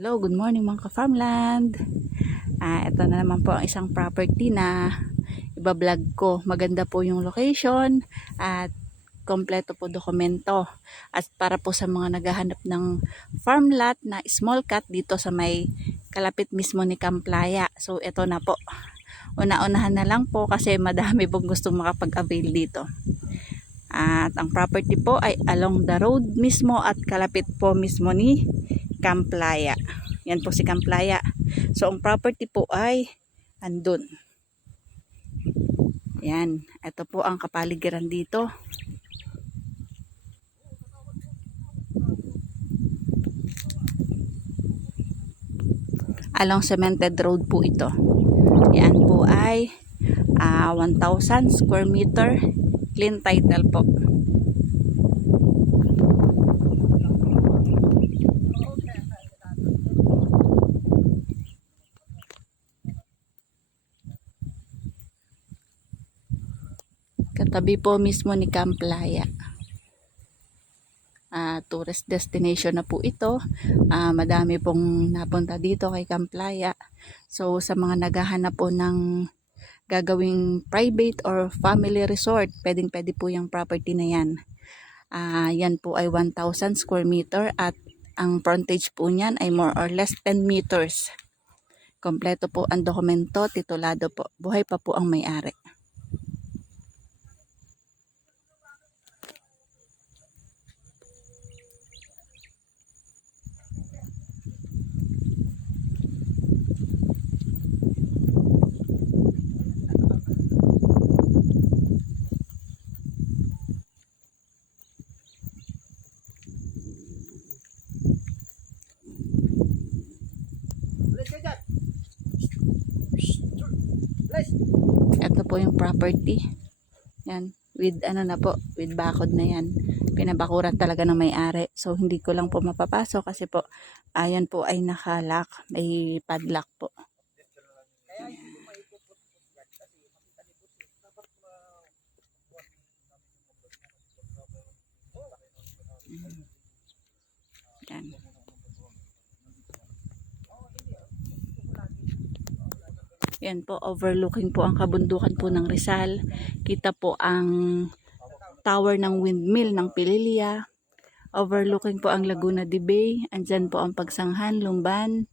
Hello, good morning mga ka-farmland. Ito na naman po ang isang property na ibablog ko. Maganda po yung location at kompleto po dokumento. At para po sa mga naghahanap ng farm lot na small cut dito sa may kalapit mismo ni Camplaya. So ito na po. Una-unahan na lang po kasi madami pong gustong makapag-avail dito. At ang property po ay along the road mismo at kalapit po mismo ni Camplaya. Yan po si Camplaya. So ang property po ay andun. Yan. Ito po ang kapaligiran dito. Along cemented road po ito. Yan po ay 1,000 square meter clean title po. Katabi po mismo ni Camplaya. Tourist destination na po ito. Madami pong napunta dito kay Camplaya. So sa mga naghahanap po ng gagawing private or family resort, pwede po yung property na yan. Yan po ay 1,000 square meter at ang frontage po niyan ay more or less 10 meters. Kompleto po ang dokumento, titulado po. Buhay pa po ang may-ari. Ito po yung property. Yan, with ano na po, with bakod na yan. Pinabakuran talaga ng may-ari. So hindi ko lang po mapapasok kasi po ayan po ay nakalock, may padlock po. Yan. Yan po, overlooking po ang kabundukan po ng Rizal. Kita po ang tower ng windmill ng Pililya. Overlooking po ang Laguna de Bay. Andyan po ang Pagsanghan, Lumban,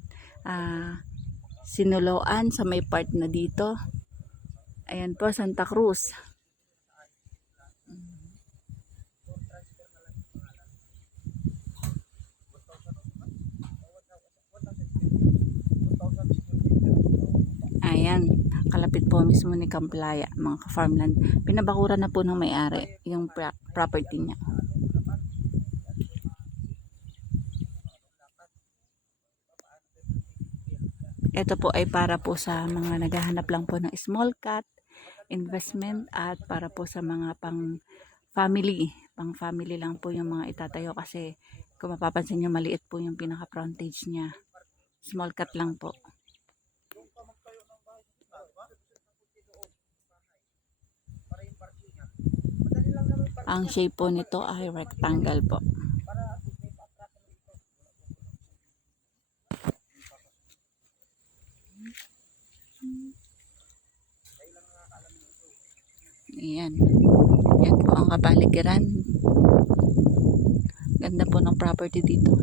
Sinuloan sa may part na dito. Ayan po, Santa Cruz. Ayan, kalapit po mismo ni Camplaya, mga ka-farmland. Pinabakuran na po ng may-ari yung property niya. Ito po ay para po sa mga naghahanap lang po ng small cut investment at para po sa mga pang family lang po yung mga itatayo kasi kung mapapansin nyo maliit po yung pinaka frontage niya. Small cut lang po. Ang shape po nito ay rectangle po. Ayan. Yan po ang kapaligiran. Ganda po ng property dito.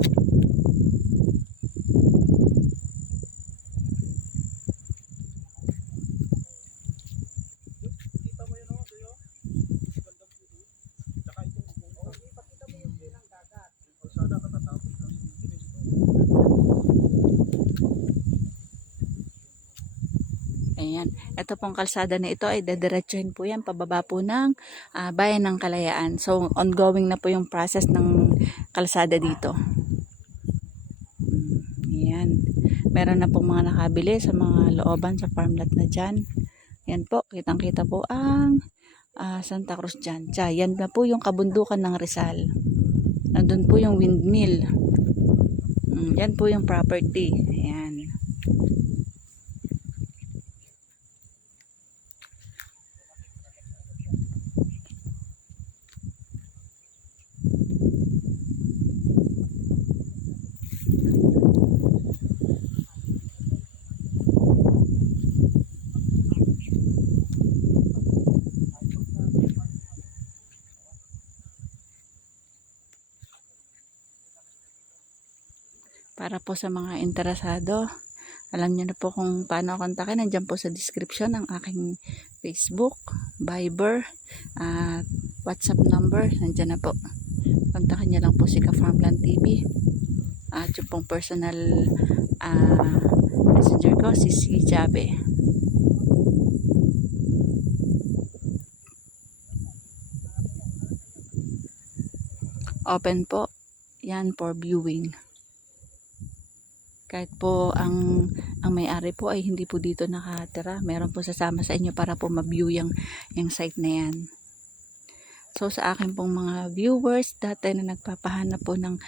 Ayan. Ito pong kalsada na ito ay dediretsuhin po yan. Pababa po ng Bayan ng Kalayaan. So, ongoing na po yung process ng kalsada dito. Ayan. Meron na pong mga nakabili sa mga looban sa farmlot na dyan. Yan po. Kitang-kita po ang Santa Cruz dyan. Yan na po yung kabundukan ng Rizal. Nandun po yung windmill. Yan po yung property. Ayan. Para po sa mga interesado, alam niyo na po kung paano kontakin. Nandiyan po sa description ng aking Facebook, Viber, at WhatsApp number. Nandiyan na po. Kontakin niyo lang po si Ka-Farmland TV. At yung pong personal messenger ko, si Jabe. Open po yan for viewing. Kahit po ang may-ari po ay hindi po dito nakatira, meron po sasama sa inyo para po ma-view yung site na yan. So sa akin pong mga viewers dati na nagpapahanap po ng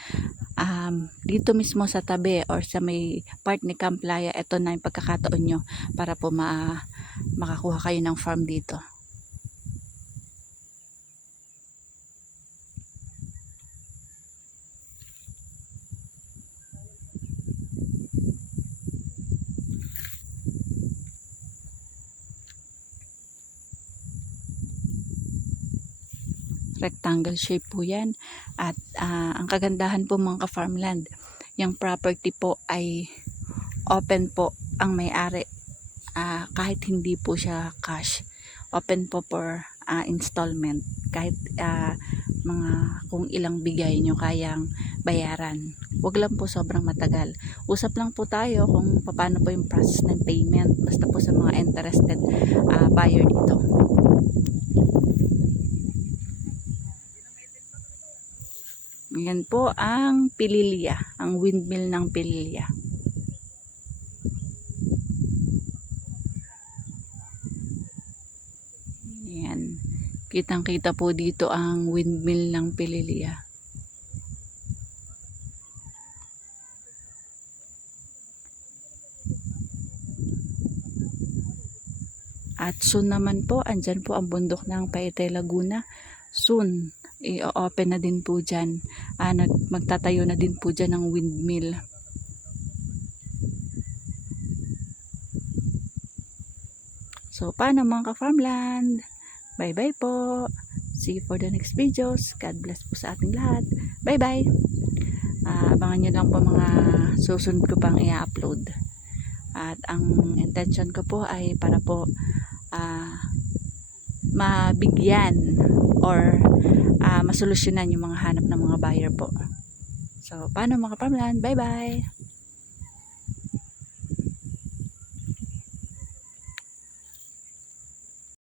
dito mismo sa tabi or sa may part ni Camp Playa, ito na yung pagkakataon nyo para po makakuha kayo ng farm dito. Rectangle shape po yan, at ang kagandahan po mga ka-farmland, yung property po ay open po ang may-ari, kahit hindi po siya cash, open po for installment, kahit mga kung ilang bigay nyo kayang bayaran, wag lang po sobrang matagal. Usap lang po tayo kung paano po yung process ng payment, basta po sa mga interested buyer dito. Yan po ang Pililya, ang windmill ng Pililya. Yan. Kitang-kita po dito ang windmill ng Pililya. At soon naman po, andyan po ang bundok ng Paete, Laguna. Soon, i-open na din po dyan. Magtatayo na din po dyan ng windmill. So, paano mga ka-farmland? Bye-bye po. See you for the next videos. God bless po sa ating lahat. Bye-bye. Abangan nyo lang po mga susunod ko pang i-upload. At ang intention ko po ay para po mabigyan or masolusyonan yung mga hanap ng mga buyer po. So, paano mga ka-farmland? Bye-bye!